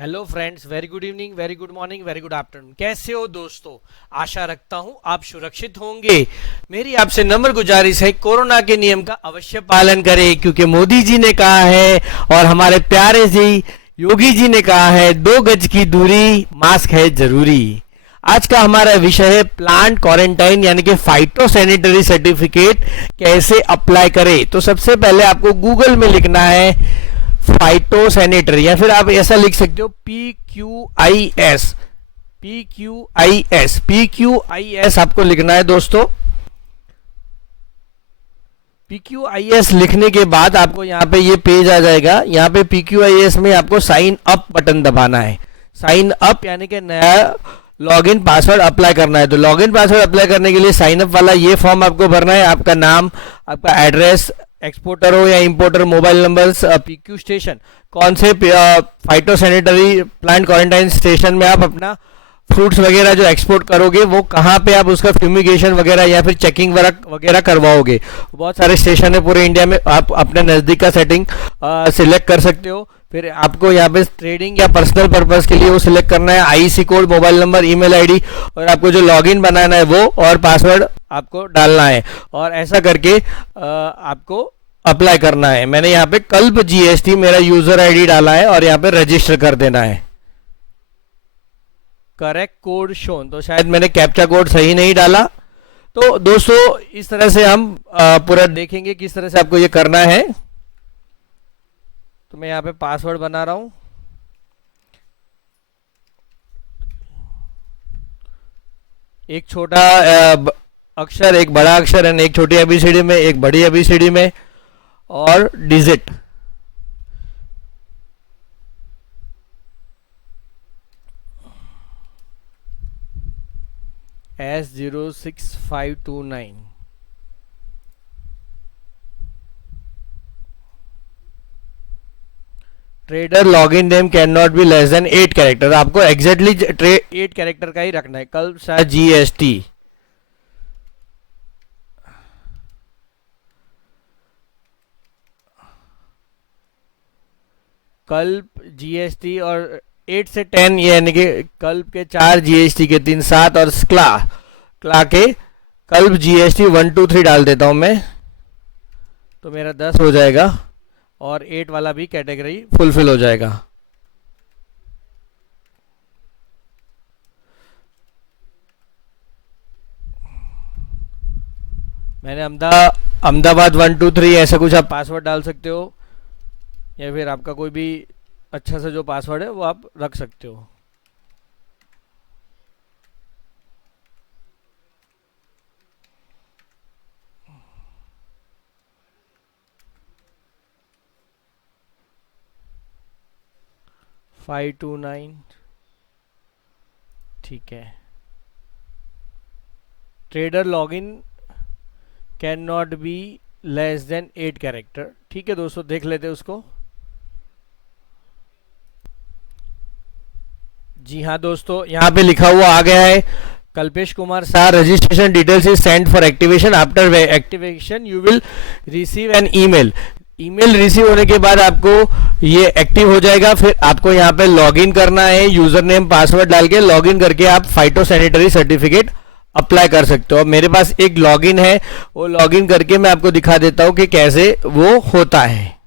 Hello friends, very good evening, very good morning, very good afternoon. कैसे हो दोस्तों? आशा रखता हूं आप सुरक्षित होंगे। मेरी आपसे नम्र गुजारिश है, कोरोना के नियम का अवश्य पालन करें, क्योंकि मोदी जी ने कहा है और हमारे प्यारे जी योगी जी ने कहा है, 2 गज की दूरी, मास्क है जरूरी। आज का हमारा विषय है प्लांट क्वारंटाइन यानी कि फाइटो सैनिटरी सर्टिफिकेट कैसे अप्लाई करें। तो सबसे पहले आपको गूगल में लिखना है फाइटो सैनिटरी, या फिर आप ऐसा लिख सकते हो PQIS। PQIS आपको लिखना है दोस्तों। PQIS लिखने के बाद आपको यहाँ पे ये पेज आ जाएगा। यहाँ पे PQIS में आपको साइन अप बटन दबाना है। साइन अप यानी कि नया लॉगिन पासवर्ड अप्लाई करना है। तो लॉगिन पासवर्ड अप्लाई करने के लिए साइन अप वाला ये फॉर्म आपको भरना है। आपका नाम, आपका एड्रेस, एक्सपोर्टर हो या importer, mobile numbers, PQ station, कौन से phyto sanitary plant quarantine station में आप अपना फ्रूट्स वगैरह जो एक्सपोर्ट करोगे वो कहाँ पे आप उसका फ्यूमिगेशन वगैरह या फिर चेकिंग वर्क वगैरह करवाओगे। बहुत सारे स्टेशन है पूरे इंडिया में, आप अपने नज़दीक का सेटिंग सिलेक्ट कर सकते हो। फिर आपको यहाँ पे ट्रेडिंग या पर्सनल पर्पस के लिए वो सिलेक्ट करना है। IC code, mobile number, email ID और आपको जो लॉगिन बनाना है वो और पासवर्ड आपको डालना है, और ऐसा करके आपको अप्लाई करना है। मैंने यहाँ पे कल्प जीएसटी मेरा यूजर आईडी डाला है और यहाँ पे रजिस्टर कर देना है। करेक्ट कोड शोन, तो शायद मैंने कैप्चा कोड सही नहीं डाला। तो दोस्तों इस तरह से हम पूरा देखेंगे किस तरह से आपको ये करना है। तो मैं यहाँ पे पासवर्ड बना रहा हूं। एक छोटा अक्षर, एक बड़ा अक्षर है, एक छोटी एबीसीडी में, एक बड़ी एबीसीडी में, और digit. S06529। Trader login name can not be less than 8 character. आपको एग्जैक्टली 8 कैरेक्टर का ही रखना है। कल्प शाह जीएसटी, कल्प जीएसटी, और 8 से 10 यानी कि कल्प के 4, जीएसटी के 3, 7, और क्ला के कल्प जीएसटी 1 2 3 डाल देता हूं मैं, तो मेरा 10 हो जाएगा और 8 वाला भी कैटेगरी फुलफिल हो जाएगा। मैंने अहमदाबाद 1 2 3 ऐसा कुछ आप पासवर्ड डाल सकते हो, या फिर आपका कोई भी अच्छा सा जो पासवर्ड है वो आप रख सकते हो। फाइव 529, ठीक है। Trader login can not be less than 8 character. ठीक है दोस्तों, देख लेते हैं उसको। जी हाँ दोस्तों, यहाँ पे लिखा हुआ आ गया है, Kalpesh Kumar Shah, registration details is send for activation. After activation you will receive an email. Email receive होने के बाद आपको ये एक्टिव हो जाएगा। फिर आपको यहाँ पे लॉगिन करना है, यूजर नेम पासवर्ड डाल के लॉगिन करके आप फाइटो सैनिटरी सर्टिफिकेट अप्लाई कर सकते हो। अब मेरे पास एक लॉगिन है, वो लॉगिन करके मैं आपको दिखा देता हूँ कि कैसे वो होता है।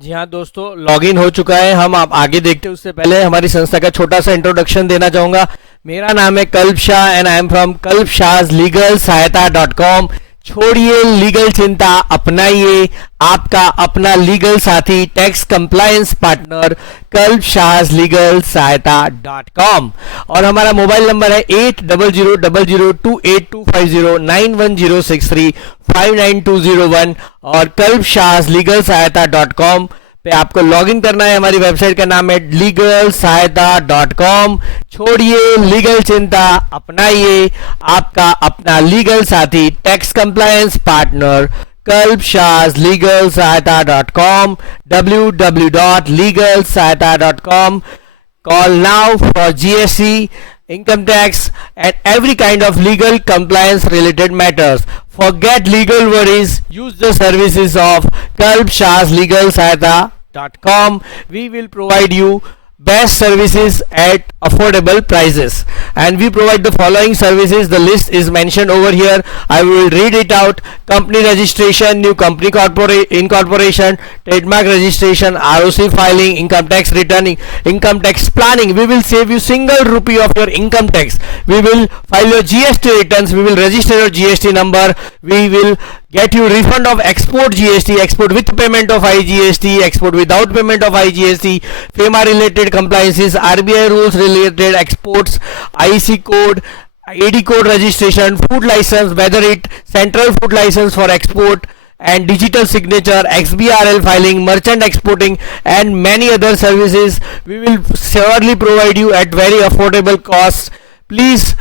जी हाँ दोस्तों, लॉगिन हो चुका है। हम आप आगे देखते हैं उससे पहले हमारी संस्था का छोटा सा इंट्रोडक्शन देना चाहूंगा। मेरा नाम है कल्प Shah and I am from कल्प शाह लीगल सहायता.com। छोड़िए लीगल चिंता, अपनाइए आपका अपना लीगल साथी, टैक्स कंप्लायंस पार्टनर, कल्प शाह लीगल सहायता.com। और हमारा मोबाइल नंबर है 8000282509 91063 59201, और कल्प शाह लीगल सहायता.com पे आपको लॉगिन करना है। हमारी वेबसाइट का नाम है legalsahayata.com। छोड़िए लीगल चिंता, अपनाइए आपका अपना लीगल साथी, tax compliance partner, kalpshahslegalsahayata.com, www.legalsahayata.com. Call now for GST, income tax, and every kind of legal compliance related matters. Forget legal worries. Use the services of kalpshahslegalsahayata.com. We will provide you best services at affordable prices, and we provide the following services. The list is mentioned over here. I will read it out. Company registration, new company incorporation, trademark registration, ROC filing, income tax returning, income tax planning. We will save you single rupee of your income tax. We will file your GST returns. We will register your GST number. We will get you refund of export GST, export with payment of IGST, export without payment of IGST, FEMA related compliances, RBI rules related exports, IC code, AD code registration, food license, whether it central food license for export, and digital signature, XBRL filing, merchant exporting, and many other services. We will surely provide you at very affordable costs. Please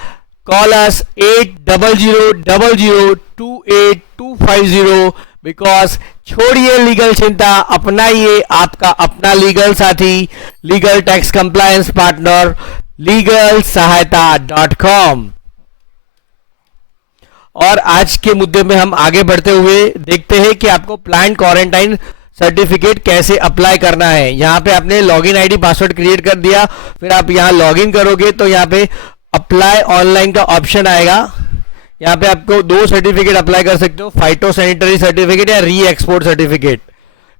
call us 8000282250, because छोड़िए legal चिंता, अपनाइए आपका अपना legal साथी, legal tax compliance partner, legalsahayata.com. और आज के मुद्दे में हम आगे बढ़ते हुए देखते हैं कि आपको प्लांट क्वारंटाइन सर्टिफिकेट कैसे अप्लाई करना है. यहाँ पे आपने लॉगिन आईडी पासवर्ड क्रिएट कर दिया, फिर आप यहाँ लॉगिन करोगे तो यहाँ पे अप्लाई ऑनलाइन का ऑप्शन आएगा. यहाँ पे आपको दो सर्टिफिकेट अप्लाई कर सकते हो, फाइटो सैनिटरी सर्टिफिकेट या री एक्सपोर्ट सर्टिफिकेट.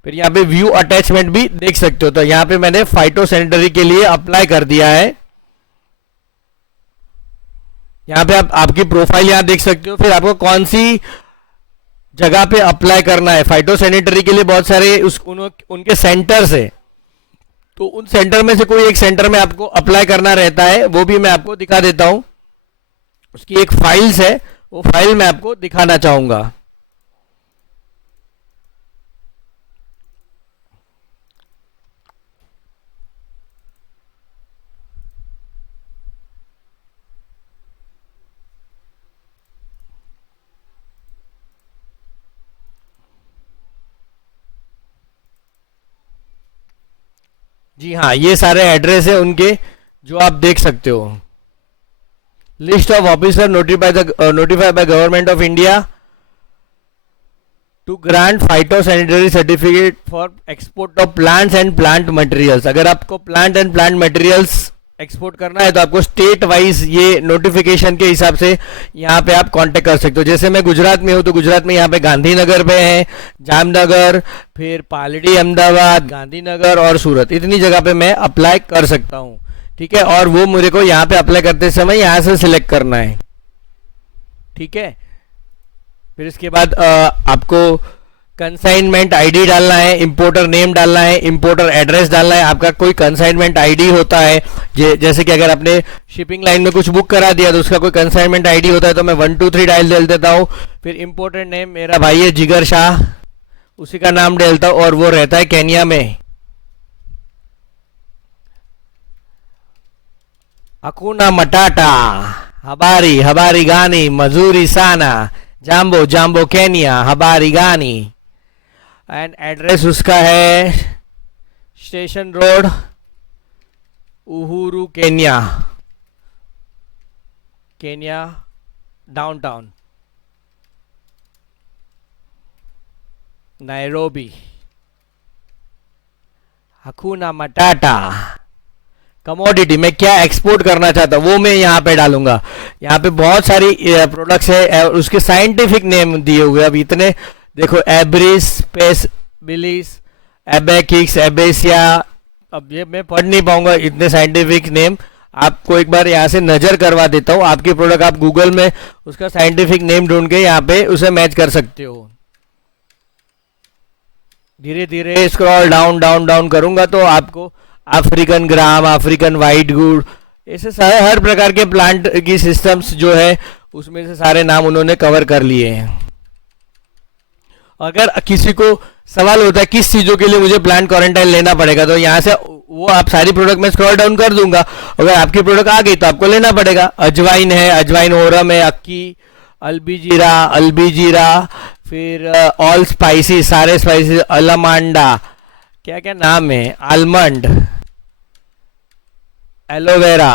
फिर यहाँ पे व्यू अटैचमेंट भी देख सकते हो. तो यहाँ पे मैंने फाइटो सैनिटरी के लिए अप्लाई कर दिया है. यहाँ पे आप आपकी प्रोफाइल यहाँ देख सकते हो. फिर आपको कौन सी जगह पे अप्लाई करना है. फाइटो सैनिटरी के लिए बहुत सारे उनके सेंटर्स है, तो उन सेंटर में से कोई एक सेंटर में आपको अप्लाई करना रहता है. वो भी मैं आपको दिखा देता हूं. उसकी एक फाइल्स है, वो फाइल मैं आपको दिखाना चाहूंगा. जी हाँ, ये सारे एड्रेस है उनके जो आप देख सकते हो. List of officer notified by government of India to grant phyto sanitary certificate for export of plants and plant materials. अगर आपको plant and plant materials export करना है तो आपको स्टेट वाइज ये नोटिफिकेशन के हिसाब से यहाँ पे आप कांटेक्ट कर सकते हो. जैसे मैं गुजरात में हूँ तो गुजरात में यहाँ पे गांधीनगर पे है, जामनगर, फिर पालड़ी, अहमदाबाद, गांधीनगर और सूरत, इतनी जगह पे मैं अप्लाई कर सकता हूँ. ठीक है, और वो मेरे को यहाँ पे अप्लाई करते समय यहाँ से सिलेक्ट करना है. ठीक है, फिर इसके बाद आपको कंसाइनमेंट आईडी डालना है, इंपोर्टर नेम डालना है, इंपोर्टर एड्रेस डालना है. आपका कोई कंसाइनमेंट आईडी होता है, जैसे कि अगर आपने शिपिंग लाइन में कुछ बुक करा दिया तो उसका कोई कंसाइनमेंट आईडी होता है, तो मैं 123 डाल देता हूँ. फिर इंपोर्टर नेम मेरा भाई है जिगर शाह, उसी का नाम डालता हूँ, और वो रहता है केन्या में. अकुना मटाटा, हबारी हबारी गानी, मजूरी साना, जाम्बो जाम्बो केन्या, हबारी गानी. एंड एड्रेस उसका है station road, Uhuru, Kenya, Kenya downtown, Nairobi. हकुना मटाटा, कमोडिटी में क्या एक्सपोर्ट करना चाहता हूँ वो मैं यहाँ पे डालूंगा. यहाँ पे बहुत सारी प्रोडक्ट्स है, उसके साइंटिफिक नेम दिए हुए. अब इतने देखो, एब्रिस, पेसबिलिस, एबेकिक्स, एबेसिया, अब ये मैं पढ़ नहीं पाऊंगा इतने साइंटिफिक नेम. आपको एक बार यहाँ से नजर करवा देता हूँ. आपकी प्रोडक्ट आप गूगल में उसका साइंटिफिक नेम ढूंढ के यहाँ पे उसे मैच कर सकते हो. धीरे धीरे स्क्रॉल डाउन डाउन डाउन करूंगा तो आपको अफ्रीकन ग्राम, अफ्रीकन वाइट गुड, ऐसे सारे हर प्रकार के प्लांट की सिस्टम्स जो है उसमें से सारे नाम उन्होंने कवर कर लिए हैं. अगर किसी को सवाल होता है किस चीजों के लिए मुझे प्लांट क्वारंटाइन लेना पड़ेगा, तो यहाँ से वो आप सारी प्रोडक्ट में स्क्रॉल डाउन कर दूंगा. अगर आपकी प्रोडक्ट आ गई तो आपको लेना पड़ेगा. अजवाइन है, अजवाइन ओरम है, अक्की, अलबीजीरा, फिर ऑल स्पाइसी, सारे स्पाइसेस, अलमांडा, क्या क्या नाम है, आलमंड, एलोवेरा,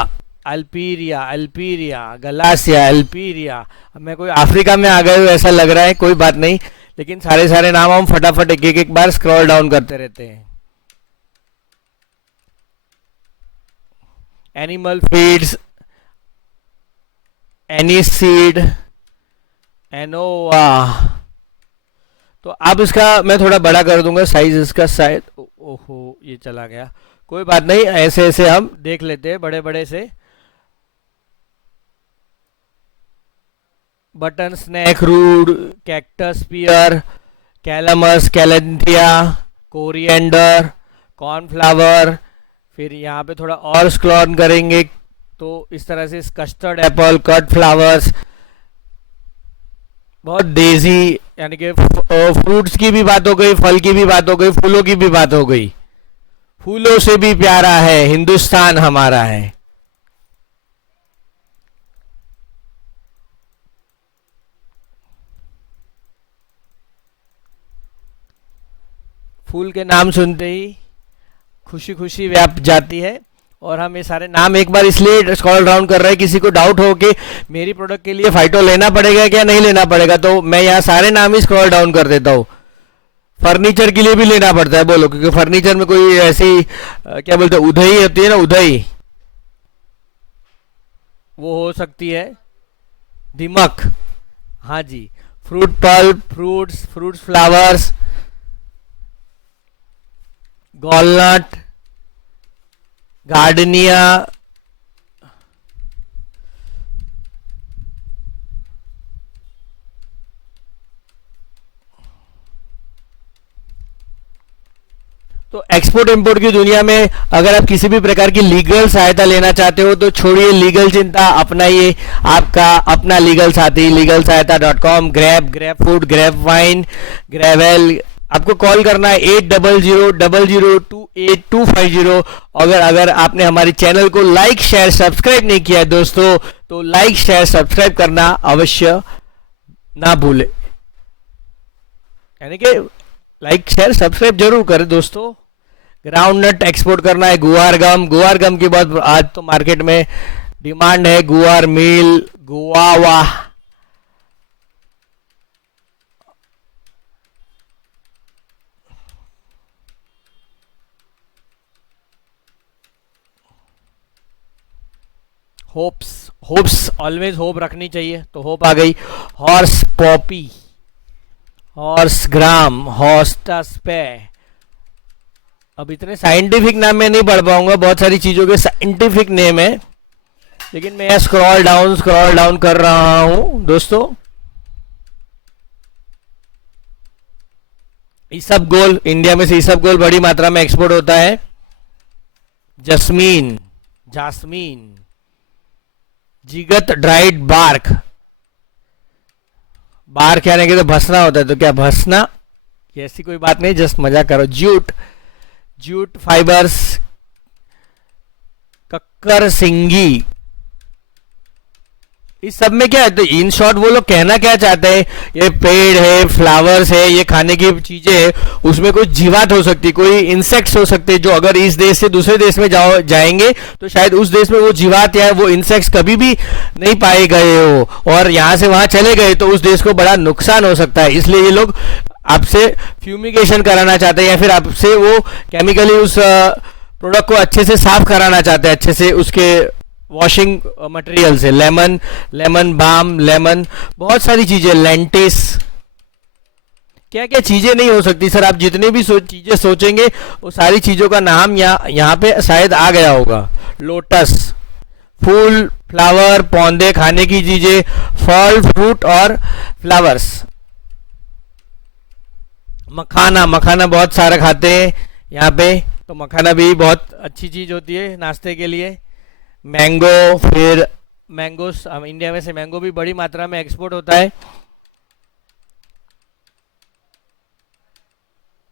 अल्पीरिया, अल्पीरिया, गलासिया, अल्पीरिया। अब मैं कोई अफ्रीका में आ गए हो ऐसा लग रहा है, कोई बात नहीं, लेकिन सारे सारे नाम हम फटाफट एक एक बार स्क्रॉल डाउन करते रहते हैं। एनिमल फीड्स, एनीसीड, एनोवा। तो अब इसका मैं थोड़ा बड़ा कर दूंगा साइज इसका, शायद ओहो ये चला गया, कोई बात नहीं, ऐसे ऐसे हम देख लेते हैं बड़े बड़े से। बटन स्नैक, रूड, कैक्टस पियर, कैलमस, कैलेंथिया, कोरिएंडर, कॉर्नफ्लावर। फिर यहाँ पे थोड़ा और स्क्रॉल करेंगे तो इस तरह से कस्टर्ड एप्पल, कट फ्लावर्स, बहुत देजी, यानी कि फ्रूट्स की भी बात हो गई, फल की भी बात हो गई, फूलों की भी बात हो गई। फूलों से भी प्यारा है हिंदुस्तान हमारा है। फूल के नाम सुनते ही खुशी खुशी व्याप जाती है। और हम ये सारे नाम एक बार इसलिए स्क्रॉल डाउन कर रहे हैं, किसी को डाउट हो कि मेरी प्रोडक्ट के लिए फाइटो लेना पड़ेगा क्या नहीं लेना पड़ेगा, तो मैं यहाँ सारे नाम ही स्क्रॉल डाउन कर देता हूँ। फर्नीचर के लिए भी लेना पड़ता है बोलो, क्योंकि फर्नीचर में कोई ऐसी क्या बोलते हैं, उधई होती है ना, उधई वो हो सकती है, दिमक, हाँ जी। Fruit pulp, fruits flowers, gallnut, gardenia, तो एक्सपोर्ट इंपोर्ट की दुनिया में अगर आप किसी भी प्रकार की लीगल सहायता लेना चाहते हो तो छोड़िए लीगल चिंता, अपनाइए आपका अपना लीगल साथी legalsahayata.com। Grab food, grab wine, gravel. आपको कॉल करना है 8000028250। अगर आपने हमारे चैनल को लाइक शेयर सब्सक्राइब नहीं किया है दोस्तों, तो लाइक शेयर सब्सक्राइब करना अवश्य ना भूले, यानी कि लाइक शेयर सब्सक्राइब जरूर करें दोस्तों। ग्राउंड नट एक्सपोर्ट करना है, गुआर गम की बहुत आज तो मार्केट में डिमांड है, गुआर मील, गुआवा। होप्स ऑलवेज होप रखनी चाहिए, तो होप आ गई। हॉर्स पॉपी, हॉर्स ग्राम, हॉस्टस पे। अब इतने साइंटिफिक नाम मैं नहीं पढ़ पाऊंगा, बहुत सारी चीजों के साइंटिफिक नेम है, लेकिन मैं स्क्रॉल डाउन कर रहा हूं दोस्तों। ईसबगोल, इंडिया में से ईसबगोल बड़ी मात्रा में एक्सपोर्ट होता है। जास्मीन, जिगत ड्राइड बार्क, कहने के तो भसना होता है, तो क्या भसना, ऐसी कोई बात नहीं, जस्ट मजा करो। जूट फाइबर्स, कक्कर सिंगी, इस सब में क्या है, तो इन शॉर्ट वो लोग कहना क्या चाहते हैं, ये पेड़ है, फ्लावर्स है, ये खाने की चीजें है, उसमें कोई जीवात हो सकती है, कोई इंसेक्ट्स हो सकते हैं, जो अगर इस देश से दूसरे देश में जाएंगे तो शायद उस देश में वो जीवात या वो इंसेक्ट्स कभी भी नहीं पाए गए हो, और यहाँ से वहां चले गए तो उस देश को बड़ा नुकसान हो सकता है। इसलिए ये लोग आपसे फ्यूमिगेशन कराना चाहते हैं, या फिर आपसे वो केमिकली उस प्रोडक्ट को अच्छे से साफ कराना चाहते हैं, अच्छे से उसके वॉशिंग मटेरियल से। लेमन बाम, बहुत सारी चीजें, लेंटिस, क्या क्या चीजें नहीं हो सकती सर, आप जितने भी चीजें सोचेंगे वो सारी चीजों का नाम यहाँ पे शायद आ गया होगा। लोटस, फूल, फ्लावर, पौधे, खाने की चीजें, फल, फ्रूट और फ्लावर्स। मखाना बहुत सारा खाते हैं यहाँ पे, तो मखाना भी बहुत अच्छी चीज होती है नाश्ते के लिए। मैंगो, फिर मैंगो, इंडिया में से मैंगो भी बड़ी मात्रा में एक्सपोर्ट होता है।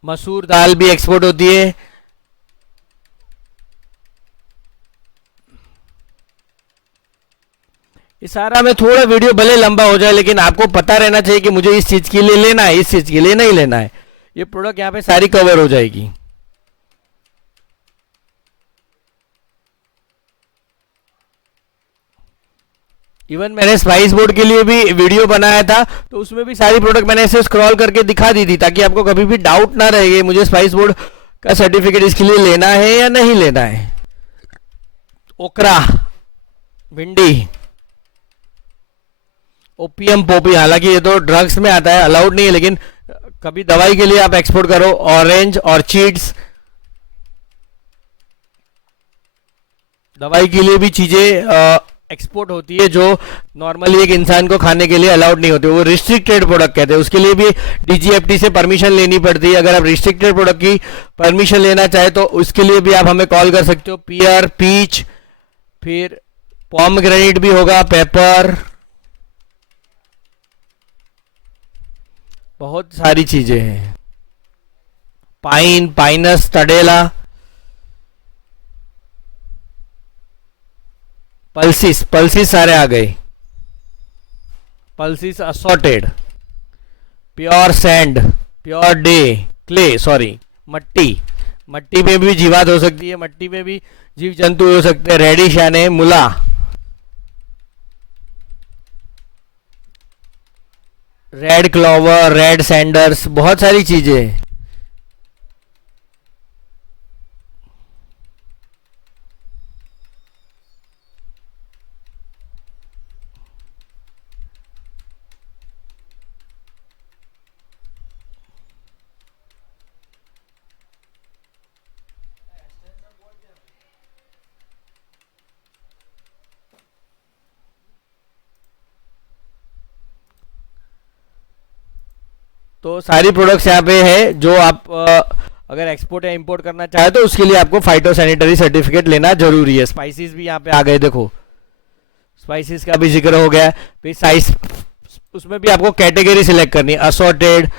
मसूर दाल भी एक्सपोर्ट होती है। ये सारा में थोड़ा वीडियो भले लंबा हो जाए, लेकिन आपको पता रहना चाहिए कि मुझे इस चीज के लिए लेना है, इस चीज के लिए नहीं लेना है। ये प्रोडक्ट यहाँ पे सारी कवर हो जाएगी। इवन मैंने स्पाइस बोर्ड के लिए भी वीडियो बनाया था, तो उसमें भी सारी प्रोडक्ट मैंने ऐसे स्क्रॉल करके दिखा दी थी, ताकि आपको कभी भी डाउट ना रहे मुझे स्पाइस बोर्ड का सर्टिफिकेट इसके लिए लेना है या नहीं लेना है। ओकरा, भिंडी, ओपीएम पोपी, हालांकि ये तो ड्रग्स में आता है, अलाउड नहीं है, लेकिन कभी दवाई के लिए आप एक्सपोर्ट करो। ऑरेंज, ऑर्चिड्स, दवाई के लिए भी चीजें एक्सपोर्ट होती है जो नॉर्मली एक इंसान को खाने के लिए अलाउड नहीं होती, वो रिस्ट्रिक्टेड प्रोडक्ट कहते हैं, उसके लिए भी डीजीएफटी से परमिशन लेनी पड़ती है। अगर आप रिस्ट्रिक्टेड प्रोडक्ट की परमिशन लेना चाहे तो उसके लिए भी आप हमें कॉल कर सकते हो। पियर, पीच, फिर पॉमग्रेनेट भी होगा, पेपर, बहुत सारी चीजें हैं। पाइन, पाइनस, टडेला, पल्सिस, पल्सिस सारे आ गए। Pulses assorted, pure sand, pure day, clay, sorry, मट्टी, मट्टी में भी जीवात हो सकती है, मट्टी में भी जीव जंतु हो सकते हैं। रेडिश यानी मूला, रेड क्लोवर, रेड सैंडर्स, बहुत सारी चीजें। तो सारी प्रोडक्ट्स यहाँ पे है जो आप अगर एक्सपोर्ट या इंपोर्ट करना चाहे तो उसके लिए आपको फाइटो सैनिटरी सर्टिफिकेट लेना जरूरी है। स्पाइसेस भी यहाँ पे आ गए, देखो स्पाइसेस का भी जिक्र हो गया। फिर साइज, उसमें भी आपको कैटेगरी सिलेक्ट करनी है, असॉर्टेड,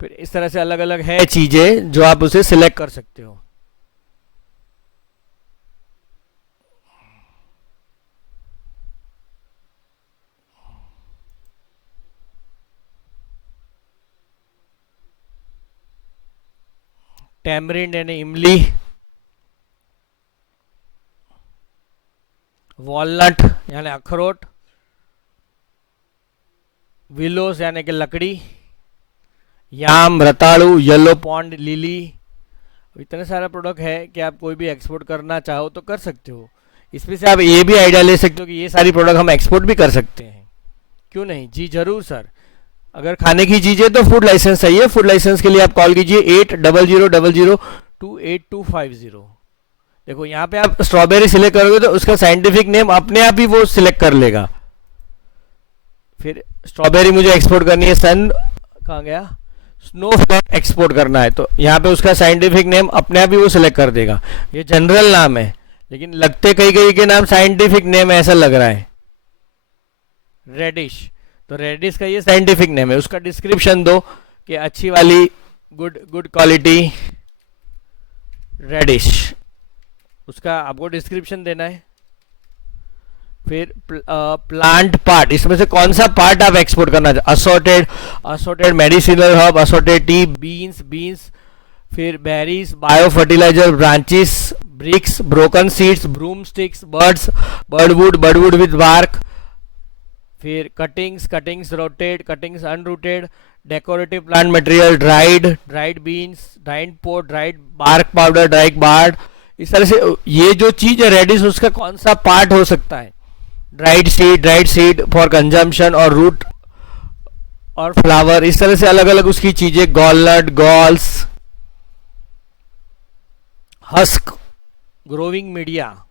फिर इस तरह से अलग अलग है चीजें जो आप उसे सिलेक्ट कर सकते हो। टैमरिंड यानी इमली, वॉलनट यानी अखरोट, विलोस यानी कि लकड़ी, याम, रताड़ू, येलो पॉन्ड लिली, इतने सारे प्रोडक्ट है कि आप कोई भी एक्सपोर्ट करना चाहो तो कर सकते हो। इसमें से आप ये भी आइडिया ले सकते हो कि ये सारी प्रोडक्ट हम एक्सपोर्ट भी कर सकते हैं, क्यों नहीं? जी जरूर सर। अगर खाने की चीज़ है तो फूड लाइसेंस चाहिए। फूड लाइसेंस के लिए आप कॉल कीजिए 8000028250। देखो यहाँ पे आप स्ट्रॉबेरी सिलेक्ट करोगे तो उसका साइंटिफिक नेम अपने आप ही वो सिलेक्ट कर लेगा। फिर स्ट्रॉबेरी मुझे एक्सपोर्ट करनी है, सन कहाँ गया, स्नोफ्लेक एक्सपोर्ट करना है, तो यहाँ पे उसका साइंटिफिक नेम अपने आप ही वो सिलेक्ट कर देगा। ये जनरल नाम है, लेकिन लगते कई कई के नाम साइंटिफिक नेम ऐसा लग रहा है। रेडिश, तो रेडिश का ये साइंटिफिक नेम है। उसका डिस्क्रिप्शन दो कि अच्छी वाली, गुड क्वालिटी रेडिश, उसका आपको डिस्क्रिप्शन देना है। फिर प्लांट पार्ट, इसमें से कौन सा पार्ट आप एक्सपोर्ट करना चाहते, assorted medicinal herb, assorted tea, beans, फिर berries, bio fertiliser, branches, bricks, broken seeds, broom sticks, birdwood with bark, फिर cuttings rooted, cuttings unrooted, decorative plant material, dried beans, dried pod, dried bark powder, dried bard. इस तरह से ये जो चीज है reddish, उसका कौन सा पार्ट हो सकता है? ड्राइड सीड फॉर कंजम्पशन, और रूट और फ्लावर, इस तरह से अलग अलग उसकी चीजें। Gallnut, galls, husk, growing media,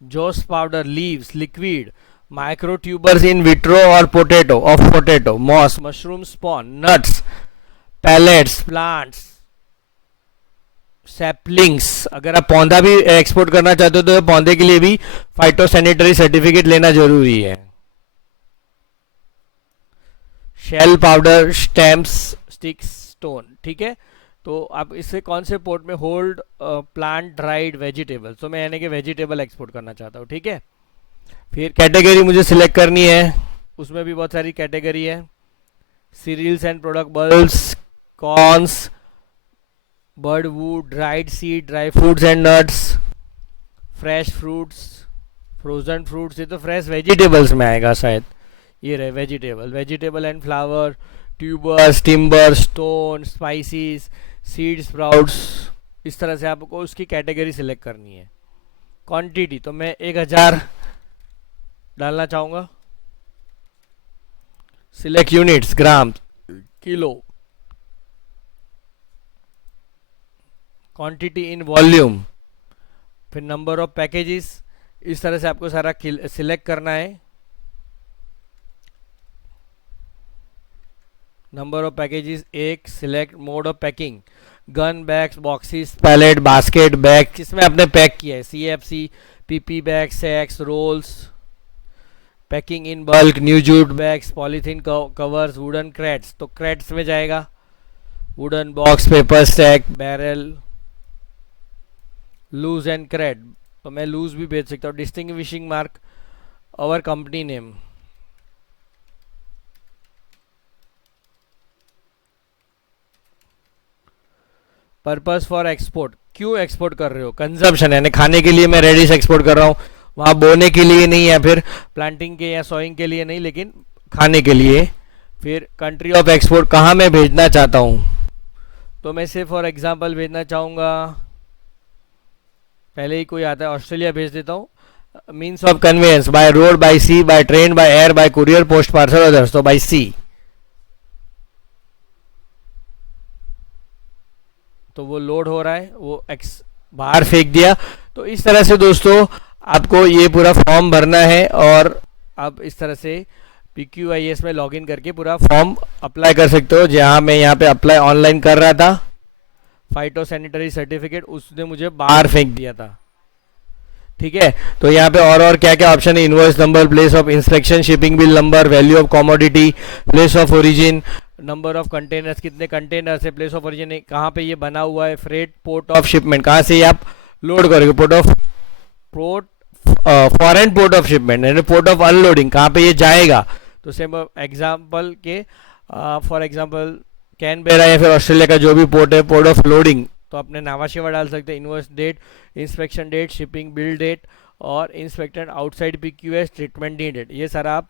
joss powder, leaves, liquid, microtubers in vitro और potato, moss, mushroom spawn, nuts, pallets, plants, saplings. अगर आप पौधा भी एक्सपोर्ट करना चाहते हो तो पौधे के लिए भी फाइटोसैनिटरी सर्टिफिकेट लेना जरूरी है। Shell powder, stems, sticks, stone, ठीक है। तो आप इससे कौन से पोर्ट में होल्ड प्लांट ड्राइड वेजिटेबल, तो मैं यानी कि वेजिटेबल एक्सपोर्ट करना चाहता हूँ, ठीक है। फिर कैटेगरी मुझे सिलेक्ट करनी है, उसमें भी बहुत सारी कैटेगरी है, cereals and product, bulbs, corns, bird wood, dried seed, dry fruits and nuts, fresh fruits, frozen fruits, ये तो फ्रेश वेजिटेबल्स में आएगा शायद, ये रहे vegetable and flower, tubers, timber, stone, spices, seed sprouts. इस तरह से आपको उसकी कैटेगरी सिलेक्ट करनी है। क्वांटिटी तो मैं 1000 डालना चाहूँगा। Select units, gram, kilo, quantity in volume, फिर नंबर ऑफ पैकेजेस। इस तरह से आपको सारा सिलेक्ट करना है। Number of packages 1, select mode of packing, gun, bags, boxes, pallet, basket, bag, किसमें आपने पैक किया है, CFC, PP bag, sacks, rolls, packing in bulk, new jute bags, polythene covers, wooden crates, तो क्रेट्स में जाएगा, wooden box, paper stack, barrel, loose and crate, तो मैं loose भी भेज सकता हूँ। Distinguishing mark, our company name, purpose for export, क्यों एक्सपोर्ट कर रहे हो, कंजम्पशन यानी खाने के लिए मैं रेडिश एक्सपोर्ट कर रहा हूँ, वहाँ बोने के लिए नहीं या फिर प्लांटिंग के या सोइंग के लिए नहीं, लेकिन खाने के लिए। फिर कंट्री ऑफ एक्सपोर्ट, कहाँ मैं भेजना चाहता हूँ, तो मैं से फॉर एग्जांपल भेजना चाहूँगा, पहले ही कोई आता है ऑस्ट्रेलिया भेज देता हूँ। Means of conveyance, by road, by sea, by train, by air, by courier, post, parcel, others, तो बाय सी, तो वो लोड हो रहा है, वो एक्स बाहर फेंक दिया। तो इस तरह से दोस्तों आपको ये पूरा फॉर्म भरना है और आप इस तरह से PQIS में लॉगिन करके पूरा फॉर्म अप्लाई कर सकते हो। जहाँ मैं यहाँ पे अप्लाई ऑनलाइन कर रहा था, फाइटो सैनिटरी सर्टिफिकेट, उसने मुझे बाहर फेंक दिया था। ठीक है, तो यहाँ पे और क्या क्या ऑप्शन है, invoice number, place of inspection, shipping bill number, value of commodity, place of origin, number of containers, कितने कंटेनर्स है, प्लेस ऑफ ओरिजिन कहाँ पे ये बना हुआ है, फ्रेट, पोर्ट ऑफ शिपमेंट, कहाँ से ये आप लोड करोगे, फॉरेन पोर्ट ऑफ शिपमेंट यानी पोर्ट ऑफ अनलोडिंग, कहाँ पे ये जाएगा। तो सेम एग्जाम्पल के फॉर एग्जाम्पल कैनबेरा या फिर ऑस्ट्रेलिया का जो भी पोर्ट है, पोर्ट ऑफ लोडिंग, तो अपने नावाशिवा डाल सकते हैं, invoice date, inspection date, shipping bill date और inspected outside PQS treatment needed, ये सारा आप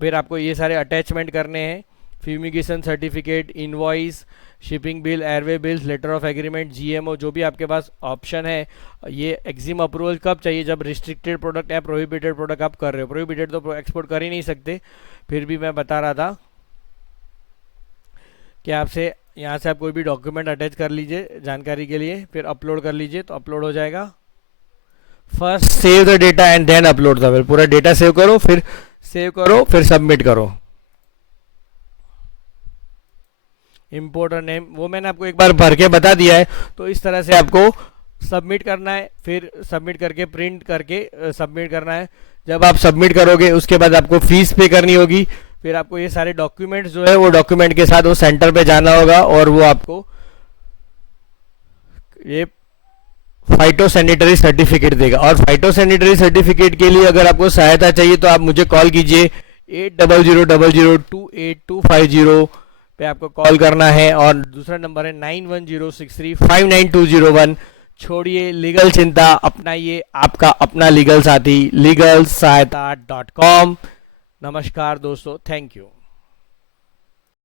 फिर आपको ये सारे अटैचमेंट करने हैं। Fumigation certificate, invoice, shipping bill, airway bills, letter of agreement, GMO, जो भी आपके पास ऑप्शन है। ये एक्जिम अप्रूवल कब चाहिए, जब रिस्ट्रिक्टेड प्रोडक्ट या प्रोहिबिटेड प्रोडक्ट आप कर रहे हो। प्रोहिबिटेड तो एक्सपोर्ट कर ही नहीं सकते, फिर भी मैं बता रहा था कि आपसे यहाँ से आप कोई भी डॉक्यूमेंट अटैच कर लीजिए जानकारी के लिए, फिर अपलोड कर लीजिए तो अपलोड हो जाएगा। First save the data and then upload the file, पूरा डेटा सेव करो, फिर सबमिट करो। इंपोर्टर नेम वो मैंने आपको एक बार भर के बता दिया है, तो इस तरह से आपको सबमिट करना है, फिर सबमिट करके प्रिंट करके सबमिट करना है। जब आप सबमिट करोगे उसके बाद आपको फीस पे करनी होगी, फिर आपको ये सारे डॉक्यूमेंट्स जो है वो डॉक्यूमेंट के साथ वो सेंटर पे जाना होगा और वो आपको ये फाइटो सैनिटरी सर्टिफिकेट देगा। और फाइटो सैनिटरी सर्टिफिकेट के लिए अगर आपको सहायता चाहिए तो आप मुझे कॉल कीजिए 800000282550 पे आपको कॉल करना है, और दूसरा नंबर है 9106359201। छोड़िए लीगल चिंता, अपनाइए आपका अपना लीगल साथी legalsahayata.com। नमस्कार दोस्तों, थैंक यू।